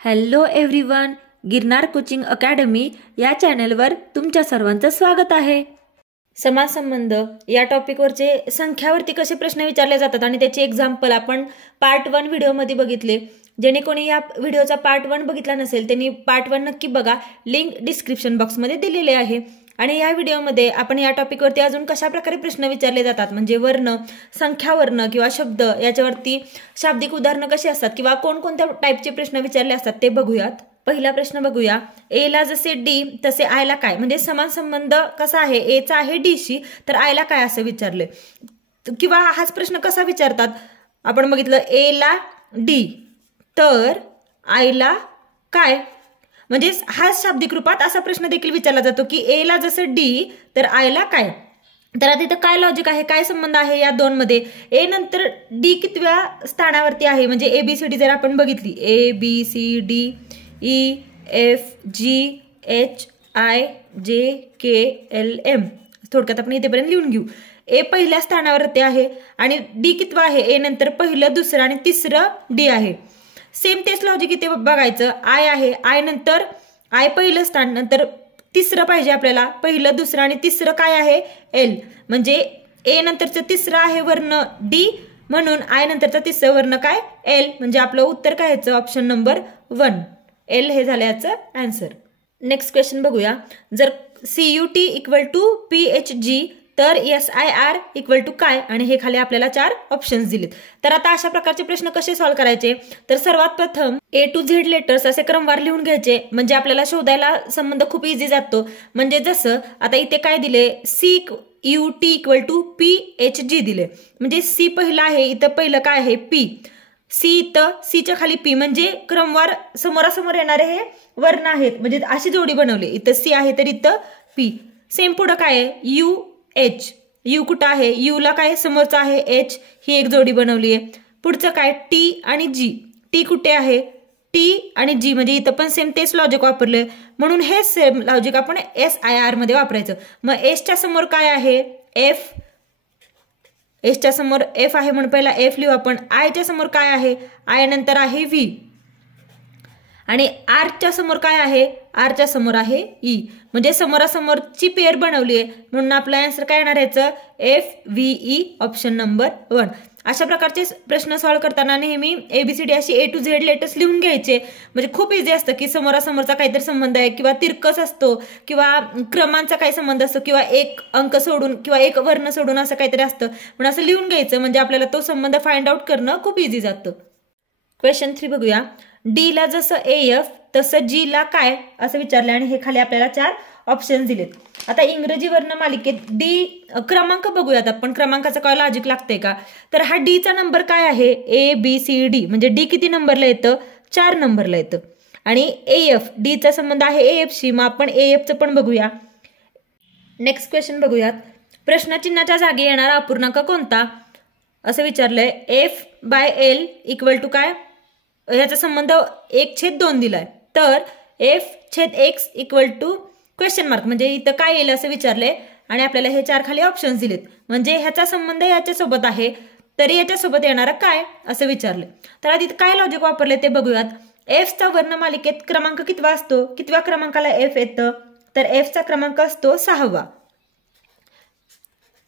Hello everyone, Girnar coaching academy या चॅनलवर तुमच्या सर्वांचं स्वागत आहे. समास संबंध या टॉपिकवरचे संख्यावरती कसे प्रश्न विचारले जातात आणि त्याचे एक्झाम्पल आपण पार्ट 1 व्हिडिओमध्ये बघितले. जेणे कोणी या व्हिडिओचा पार्ट 1 बघितला नसेल त्यांनी पार्ट 1 नक्की बघा, लिंक डिस्क्रिप्शन बॉक्समध्ये दिलेले आहे. आणि या व्हिडिओमध्ये आपण या टॉपिकवरती अजून कशा प्रकारे प्रश्न विचारले जातात, म्हणजे वर्ण, संख्यावर्ण किंवा शब्द याच्यावरती शाब्दिक उदाहरणं कशी असतात किंवा कोणकोणत्या टाईपचे प्रश्न विचारले असतात ते बघूयात. पहिला प्रश्न बघूया. ए ला जसे डी तसे आय ला काय, म्हणजे समान संबंध कसा आहे, ए चा आहे डी शी तर आय ला काय असं विचारले. किंवा हाच प्रश्न कसा विचारतात आपण बघितलं, ए ला डी तर आय ला काय, म्हणजे हा शाब्दिक रूपात असा प्रश्न देखील विचारला जातो की ए ला जसं डी तर आय ला काय. तर आता इथं काय लॉजिक आहे, काय संबंध आहे या दोन मध्ये. ए नंतर डी कितव्या स्थानावरती आहे, म्हणजे एबीसीडी जर आपण बघितली, A B C D E F G H I J K L M, थोडक्यात आपण इथेपर्यंत लिहून घेऊ. ए पहिल्या स्थानावरती आहे आणि डी कितवा आहे, ए नंतर पहिलं, दुसरं आणि तिसरं डी आहे. सेम तेच लॉजिक इथे बघायचं. आय आहे, आय नंतर आय पहिलं स्थान, नंतर तिसरं पाहिजे आपल्याला, पहिलं, दुसरं आणि तिसरं काय आहे, एल, म्हणजे ए नंतरचं तिसरं आहे वर्ण डी, म्हणून आय नंतरचं तिसरं वर्ण काय, एल, म्हणजे आपलं उत्तर काय याचं ऑप्शन नंबर 1 एल हे झालं याचं आन्सर. नेक्स्ट क्वेश्चन बघूया. जर CUT इक्वल टू PHG तर SIR इक्वल टू काय, आणि हे खाली आपल्याला 4 ऑप्शन्स दिलेत. तर आता अशा प्रकारचे प्रश्न कसे सॉल्व्ह करायचे, तर सर्वात प्रथम A to Z लेटर्स असे क्रमवार लिहून घ्यायचे, म्हणजे आपल्याला शोधायला संबंध खूप इझी जातो. म्हणजे जसं आता इथे काय दिले, CUT इक्वल टू PHG दिले, म्हणजे C पहिला आहे, इथं पहिलं काय आहे P, सी इथं सीच्या खाली पी, म्हणजे क्रमवार समोरासमोर येणारे हे वर्ण आहेत, म्हणजे अशी जोडी बनवली. इथं सी आहे तर इथं पी. सेम पुढं काय आहे, यू एच, यू कुठं आहे, यू ला काय समोरचा आहे एच, ही एक जोडी बनवली आहे. पुढचं काय टी आणि जी, टी कुठे आहे, टी आणि जी, म्हणजे इथं पण सेम तेच लॉजिक वापरले, म्हणून हे सेम लॉजिक आपण SIR मध्ये वापरायचं. मग एसच्या समोर काय आहे, एफ, एसच्या समोर एफ आहे म्हणून पहिला एफ लिहू आपण. आयच्या समोर काय आहे, आय नंतर आहे व्ही, आणि आरच्या समोर काय आहे, आरच्या समोर आहे ई, म्हणजे समोरासमोरची पेअर बनवली आहे, म्हणून आपला आन्सर काय येणार याचं FVE ऑप्शन नंबर 1. अशा प्रकारचे प्रश्न सॉल्व्ह करताना नेहमी ABCD अशी A to Z लेटर्स लिहून घ्यायचे, म्हणजे खूप इझी असतं की समोरासमोरचा काहीतरी संबंध आहे किंवा तिरकस असतो किंवा क्रमांचा काही संबंध असतो किंवा एक अंक सोडून किंवा एक वर्ण सोडून असं काहीतरी असतं, म्हणून असं लिहून घ्यायचं, म्हणजे आपल्याला तो संबंध फाइंड आउट करणं खूप इझी जातं. क्वेश्चन 3 बघूया. डी ला जसं AF तसं जी ला काय असं विचारलं, आणि हे खाली आपल्याला 4 ऑप्शन दिलेत. आता इंग्रजी वर्ण मालिकेत डी क्रमांक बघूयात आपण, क्रमांकाचं काय लॉजिक लागतंय का, तर हा डी चा नंबर काय आहे, ABCD, म्हणजे डी किती नंबरला येतं, 4 नंबरला येतं. आणि AF, डी चा संबंध आहे AF शी, मग आपण AF चं पण बघूया. नेक्स्ट क्वेश्चन बघूयात. प्रश्नचिन्हाच्या जागी येणारा अपूर्णांक कोणता असं विचारलंय. F/L इक्वल टू काय, ह्याचा संबंध 1/2 दिलाय, तर F/X equal to question mark, म्हणजे इथं काय येईल असं विचारलंय, आणि आपल्याला हे 4 खाली ऑप्शन्स दिलेत, म्हणजे ह्याचा संबंध याच्यासोबत आहे तरी याच्यासोबत येणारा काय असं विचारले. तर आधी काय लॉजिक वापरले ते बघूयात. एफचा वर्णमालिकेत क्रमांक कितवा असतो, कितव्या क्रमांकाला एफ येतं, तर एफचा क्रमांक असतो 6वा,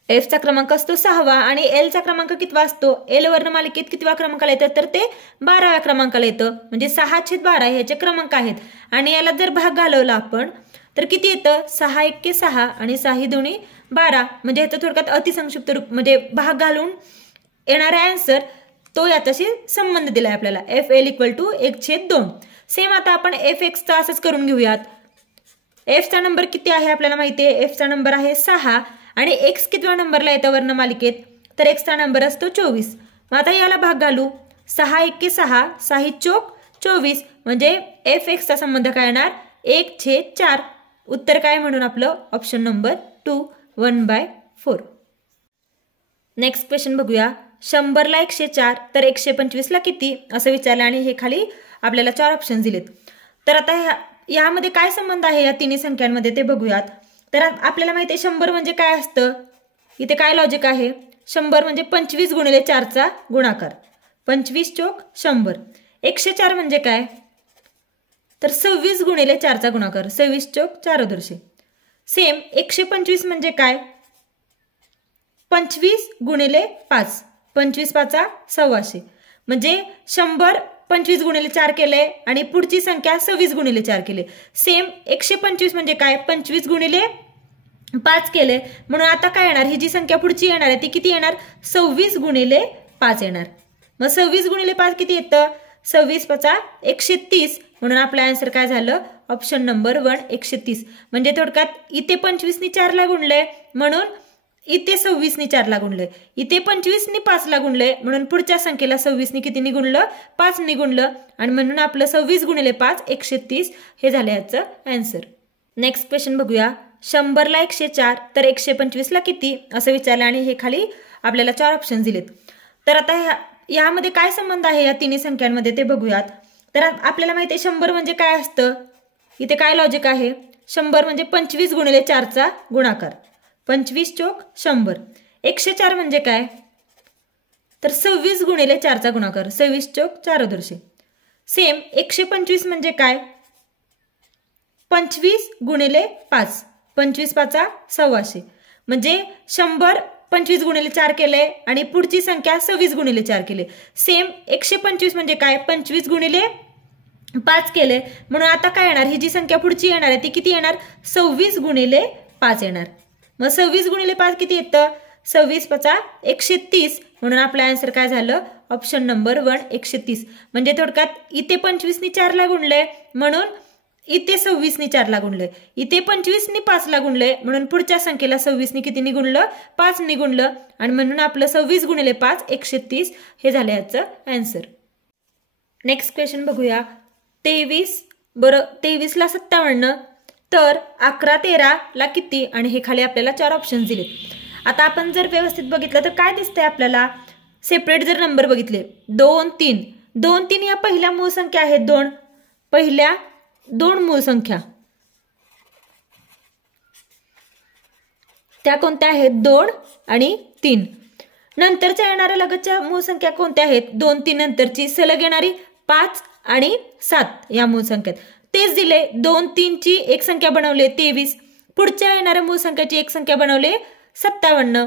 एफचा क्रमांक असतो 6वा, आणि एलचा क्रमांक कितवा असतो, एल वर्णमालिकेत कितव्या क्रमांकाला येतं, तर ते 12व्या क्रमांकाला येतं, म्हणजे 6/12 ह्याचे क्रमांक आहेत. आणि याला जर भाग घालवला आपण तर किती येतं, 6×1=6 आणि 6×2=12, म्हणजे ह्याचं थोडक्यात अतिसंक्षिप्त रूप, म्हणजे भाग घालून येणारा आन्सर तो याच्याशी संबंध दिलाय आपल्याला, FL इक्वल टू 1/2. सेम आता आपण FX असंच करून घेऊयात. एफचा नंबर किती आहे आपल्याला माहिती आहे, एफचा नंबर आहे 6, आणि एक्स कितव्या नंबरला येतं वर्णमालिकेत, तर एक्सचा नंबर असतो 24. मग आता याला भाग घालू, 6×1=6, 6×4=24, म्हणजे FX चा संबंध काय येणार, 1/4. उत्तर काय म्हणून आपलं ऑप्शन नंबर 2 1/4. नेक्स्ट क्वेश्चन बघूया. 100 ला 104 तर 125 ला किती असं विचारलं, आणि हे खाली आपल्याला 4 ऑप्शन दिलेत. तर आता यामध्ये काय संबंध आहे या तिन्ही संख्यांमध्ये ते बघूयात. तर आपल्याला माहिती आहे 100 म्हणजे काय असतं, इथे काय लॉजिक आहे, 100 म्हणजे 25×4 चा गुणाकार, 25×100. 104 म्हणजे काय, तर 26 गुणिले 4चा गुणाकार, 26 चौक 4 दर्शे. सेम 125 म्हणजे काय, 25 गुणिले 5, 25 पाचा 125, म्हणजे 100 25 गुणिले 4 केले आणि पुढची संख्या 26 गुणिले 4 केले. सेम 125 म्हणजे काय, 25 गुणिले 5 केले, म्हणून आता काय येणार, ही जी संख्या पुढची येणार आहे ती किती येणार, 26 गुणिले 5 येणार. मग 26 गुणिले 5 किती येतं, 26 पाचा 130, म्हणून आपलं आन्सर काय झालं, ऑप्शन नंबर 1 130. म्हणजे थोडक्यात इथे 25 नी 4 ला गुणले म्हणून इथे 26 नी 4 ला गुणले, इथे 25 नी 5 ला गुणले म्हणून पुढच्या संख्येला 26 नी किती गुणलं, 5 नी गुणलं, आणि म्हणून आपलं 26 गुणिले 5 130 हे झालं याचं आन्सर. नेक्स्ट क्वेश्चन बघूया. 100 ला 104 तर 125 ला किती असं विचारलं आणि हे खाली आपल्याला 4 ऑप्शन दिलेत. तर आता यामध्ये काय संबंध आहे या तिन्ही संख्यांमध्ये ते बघूयात. तर आपल्याला माहिती आहे 100 म्हणजे काय असतं, इथे काय लॉजिक आहे, 100 म्हणजे 25 गुणिले 4चा गुणाकार, 25 चौक 100. 104 म्हणजे काय, तर 26 गुणिले 4चा गुणाकार, 26 चौक 4 दर्शे. सेम 125 म्हणजे काय, 25 गुणिले 5, 25 पाचा 125, म्हणजे 100 25 गुणिले 4 केले आणि पुढची संख्या 26 गुणिले 4 केले. सेम 125 म्हणजे काय, 25 गुणिले 5 केले, म्हणून आता काय येणार, ही जी संख्या पुढची येणार आहे ती किती येणार, 26 गुणिले 5 येणार. मग 26 गुणिले 5 किती येतं, 26 पाचा 130, म्हणून आपलं आन्सर काय झालं, ऑप्शन नंबर 1 130. म्हणजे थोडक्यात इथे 25 नी 4 ला गुणले म्हणून इथे 26 नी 4 ला गुणले, इथे 25 नी 5 ला गुणले म्हणून पुढच्या संख्येला 26 नी किती गुणलं, 5 नी गुणलं, आणि म्हणून आपलं 26 गुणिले 5 130 हे झालं याचं आन्सर. नेक्स्ट क्वेश्चन बघूया. 23 ला 57 तर 11 13 ला किती, आणि हे खाली आपल्याला 4 ऑप्शन दिले. आता आपण जर व्यवस्थित बघितलं तर काय दिसतंय आपल्याला, सेपरेट जर नंबर बघितले 2 3 2 3 या पहिल्या मूळ संख्या आहेत, पहिल्या 2 मूळ संख्या त्या कोणत्या आहेत, 2 आणि 3. नंतरच्या येणाऱ्या लगतच्या मूळ संख्या कोणत्या आहेत, 2 3 नंतरची सलग येणारी 5 आणि 7 या मूळ संख्येत तेच दिले. 2 3 ची एक संख्या बनवले 23, पुढच्या येणाऱ्या मूळ संख्येची एक संख्या बनवले 57.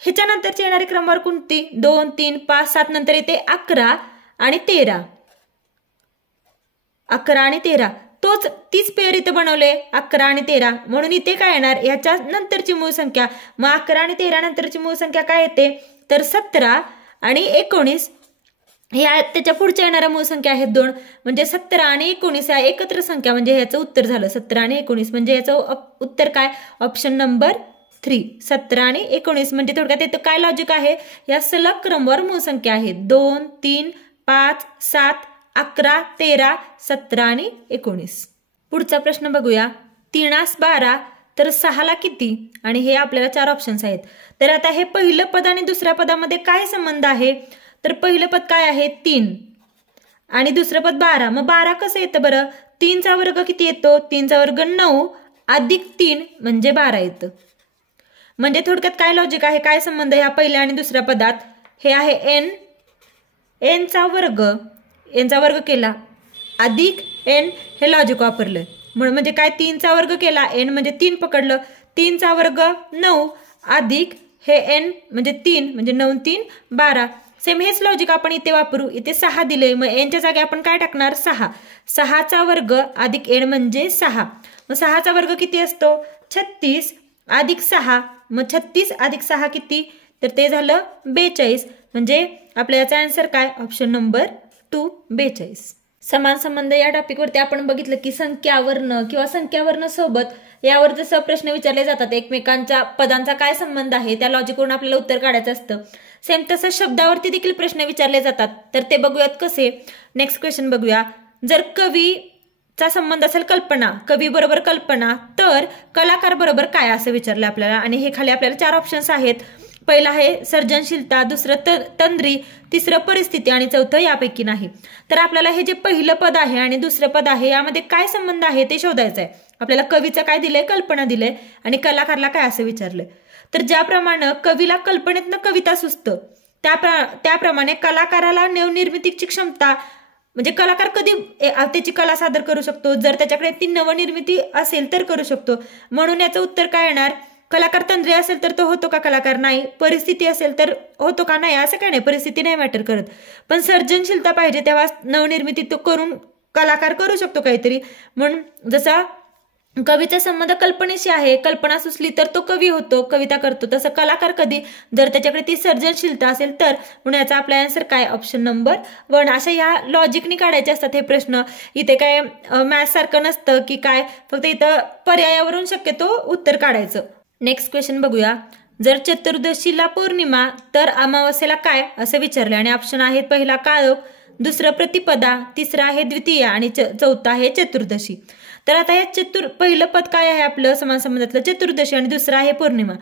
ह्याच्या नंतरची येणारी क्रमवार कोणती, 2 3 5 7 नंतर येते 11 आणि 13, 11 आणि 13, तीच पेअर इथे बनवले 11 आणि 13, म्हणून इथे काय येणार, याच्या नंतरची मूळ संख्या. मग 11 आणि 13 नंतरची मूळ संख्या काय येते, तर 17 आणि 19 या त्याच्या पुढच्या येणाऱ्या मूळ संख्या आहेत 2, म्हणजे 17 आणि 19 या एकत्र संख्या, म्हणजे ह्याचं उत्तर झालं 17 आणि 19. म्हणजे याचं उत्तर काय, ऑप्शन नंबर 3 17 आणि 19. म्हणजे थोडक्यात इथं काय लॉजिक आहे, या सलग क्रमवार मूळ संख्या आहेत 2 3 5 7 11 13 17 आणि 19. पुढचा प्रश्न बघूया. 3 12 तर 6 ला किती, आणि हे आपल्याला 4 ऑप्शन्स आहेत. तर आता हे पहिलं पद आणि दुसऱ्या पदामध्ये काय संबंध आहे, तर पहिलं पद काय आहे 3 आणि दुसरं पद 12. मग 12 कसं येतं बरं, 3 चा वर्ग किती येतो, 3 चा वर्ग 9 अधिक 3 म्हणजे 12 येतं. म्हणजे थोडक्यात काय लॉजिक आहे, काय संबंध ह्या पहिल्या आणि दुसऱ्या पदात, हे आहे n चा वर्ग केला अधिक n, हे लॉजिक वापरलं. म्हणजे काय, 3 चा वर्ग केला, n म्हणजे 3 पकडलं, 3 चा वर्ग 9 अधिक हे n म्हणजे 3 म्हणजे 9 3 12. सेम हेच लॉजिक आपण इथे वापरू. इथे 6 दिले, मग n च्या जागी आपण काय टाकणार 6. 6 चा वर्ग अधिक n म्हणजे 6. मग 6 चा वर्ग किती असतो 36 अधिक 6, मग 36 अधिक 6 किती, तर ते झालं 42. म्हणजे आपल्या याचा आन्सर काय, ऑप्शन नंबर 2 42. समान संबंध या टॉपिकवरती आपण बघितलं की संख्यावर्ण किंवा संख्यावर्ण सोबत यावर जसं प्रश्न विचारले जातात, एकमेकांच्या पदांचा काय संबंध आहे त्या लॉजिकवरून आपल्याला उत्तर काढायचं असतं. सेम तसं शब्दावरती देखील प्रश्न विचारले जातात. तर ते बघूयात कसे. नेक्स्ट क्वेश्चन बघूया. जर कवीचा संबंध असेल कल्पना, कवी बरोबर कल्पना, तर कलाकार बरोबर काय असं विचारलं आपल्याला. आणि हे खाली आपल्याला 4 ऑप्शन्स आहेत. पहिलं आहे सर्जनशीलता, दुसरं तंद्री, तिसरं परिस्थिती आणि चौथं यापैकी नाही. तर आपल्याला हे जे पहिलं पद आहे आणि दुसरं पद आहे यामध्ये काय संबंध आहे ते शोधायचं आहे. आपल्याला कवीचं काय दिलंय, कल्पना दिलंय, आणि कलाकारला काय असं विचारलंय. तर ज्याप्रमाणे कवीला कल्पनेतनं कविता सुचतं त्याप्रमाणे कलाकाराला नवनिर्मितीची क्षमता म्हणजे कलाकार कधी त्याची कला सादर करू शकतो, जर त्याच्याकडे ती नवनिर्मिती असेल तर करू शकतो. म्हणून याचं उत्तर काय येणार, कलाकार तंद्री असेल तर तो होतो का कलाकार, नाही. परिस्थिती असेल तर होतो का, नाही. असं काय नाही, परिस्थिती नाही मॅटर करत, पण सर्जनशीलता पाहिजे तेव्हा नवनिर्मिती तो करून कलाकार करू शकतो काहीतरी. म्हणून जसा कवीचा संबंध कल्पनेशी आहे, कल्पना सुचली तर तो कवी होतो, कविता करतो, तसं कलाकार कधी, जर त्याच्याकडे ती सर्जनशीलता असेल तर. म्हणून याचा आपला आन्सर काय, ऑप्शन नंबर 1. अशा या लॉजिकनी काढायचे असतात हे प्रश्न. इथे काय मॅथ्स सारखं नसतं की काय, फक्त इथं पर्यायावरून शक्यतो उत्तर काढायचं. नेक्स्ट क्वेश्चन बघूया. जर चतुर्दशीला पौर्णिमा तर अमावस्येला काय, असं विचारले. आणि ऑप्शन आहेत, पहिला काळोख, दुसरं प्रतिपदा, तिसरं आहे द्वितीया आणि चौथा आहे चतुर्दशी. तर आता या पहिलं पद काय आहे आपलं समान संबंधातलं, चतुर्दशी, आणि दुसरं आहे पौर्णिमा.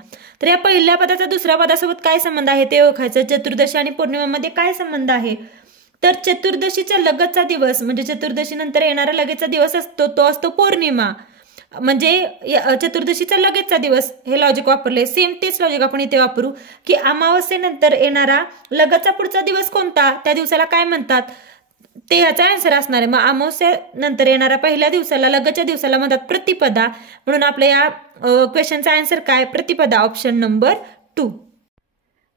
तर या पहिल्या पदाचा दुसऱ्या पदासोबत काय संबंध आहे ते ओळखायचं. चतुर्दशी आणि पौर्णिमेमध्ये काय संबंध आहे, तर चतुर्दशीचा लगतचा दिवस म्हणजे चतुर्दशी नंतर येणारा लगेचचा दिवस असतो तो असतो पौर्णिमा. म्हणजे चतुर्दशीचा लगेचचा दिवस, हे लॉजिक वापरले. सेम तेच लॉजिक आपण इथे वापरू की अमावस्येनंतर येणारा लगतचा पुढचा दिवस कोणता, त्या दिवसाला काय म्हणतात, ते ह्याचा आन्सर असणार आहे. मग अमावस्येनंतर येणाऱ्या पहिल्या दिवसाला, लगतच्या दिवसाला म्हणतात प्रतिपदा. म्हणून आपल्या या क्वेश्चनचा आन्सर काय, प्रतिपदा, option number 2.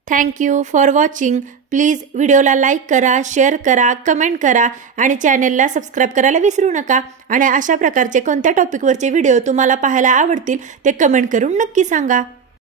Thank you for watching. Please व्हिडिओला लाईक करा, शेअर करा, कमेंट करा आणि चॅनेलला सबस्क्राईब करायला विसरू नका. आणि अशा प्रकारचे कोणत्या टॉपिकवरचे व्हिडिओ तुम्हाला पाहायला आवडतील ते कमेंट करून नक्की सांगा.